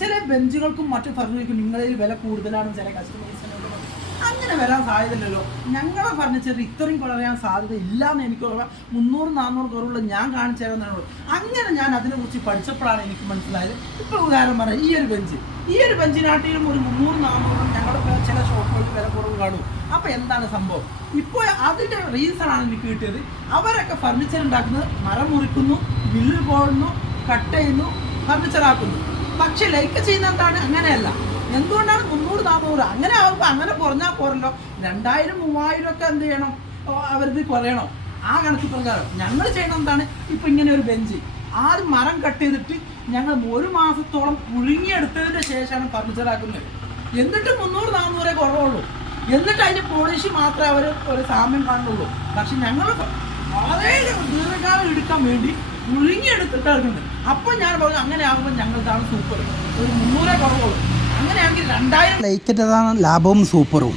ചില ബെഞ്ചുകൾക്കും മറ്റു ഫർണിച്ചർക്കും നിങ്ങളിൽ വില കൂടുതലാണ് ചില കസ്റ്റമേഴ്സിനോട് അങ്ങനെ വരാൻ സാധ്യതയില്ലല്ലോ. ഞങ്ങളെ ഫർണിച്ചർ ഇത്രയും കുറയാൻ സാധ്യത ഇല്ല എന്ന് എനിക്ക് മുന്നൂറ് നാന്നൂറ് കുറവുള്ള ഞാൻ കാണിച്ചു തരുന്നതാണ് അങ്ങനെ ഞാൻ അതിനെക്കുറിച്ച് പഠിച്ചപ്പോഴാണ് എനിക്ക് മനസ്സിലായത്. ഇപ്പോൾ ഉദാഹരണം പറയാം ഈ ഒരു ബെഞ്ച്. ഈ ഒരു ബെഞ്ചിനാട്ടിലും ഒരു മുന്നൂറ് നാന്നൂറ് ഞങ്ങളുടെ ചില ഷോപ്പുകൾക്ക് വില കുറവ് കാണും. അപ്പോൾ എന്താണ് സംഭവം? ഇപ്പോൾ അതിന്റെ ആണ് എനിക്ക് കിട്ടിയത്. അവരൊക്കെ ഫർണിച്ചർ ഉണ്ടാക്കുന്നത് മരം മുറിക്കുന്നു മില്ല് പോകുന്നു കട്ട് ചെയ്യുന്നു ഫർണിച്ചർ ആക്കുന്നു. പക്ഷെ ലൈക്ക് ചെയ്യുന്ന എന്താണ് അങ്ങനെയല്ല. എന്തുകൊണ്ടാണ് മുന്നൂറ് നാന്നൂറ്? അങ്ങനെ ആകുമ്പോൾ അങ്ങനെ കുറഞ്ഞാൽ പോരല്ലോ. രണ്ടായിരം മൂവായിരം ഒക്കെ എന്ത് ചെയ്യണം? അവർക്ക് കുറയണം. ആ കണക്ക് പ്രകാരം ഞങ്ങൾ ചെയ്യണം എന്താണ്? ഇപ്പം ഇങ്ങനെ ഒരു ബെഞ്ച്. ആ ഒരു മരം കട്ട് ചെയ്തിട്ട് ഞങ്ങൾ ഒരു മാസത്തോളം പുഴുങ്ങിയെടുത്തതിന് ശേഷമാണ് ഫർണിച്ചറാക്കുന്നത് എന്നിട്ട് മുന്നൂറ് നാന്നൂറേ കുറവുള്ളൂ. എന്നിട്ട് അതിന്റെ പോളിഷ് മാത്രമേ അവർ ഒരു സാമ്യം കാണുള്ളൂ പക്ഷെ ഞങ്ങൾ വളരെ ദീർഘകാലം എടുക്കാൻ വേണ്ടി പുഴുങ്ങിയെടുത്തിട്ട് എടുക്കുന്നത് അപ്പം ഞാൻ പറഞ്ഞു അങ്ങനെ ആകുമ്പോൾ ഞങ്ങൾക്കാണ് സൂപ്പർ ഒരു മുന്നൂറേ കുറവുള്ളൂ. അങ്ങനെയാണെങ്കിൽ രണ്ടായിരം ലൈക്കറ്റതാണ് ലാഭവും സൂപ്പറും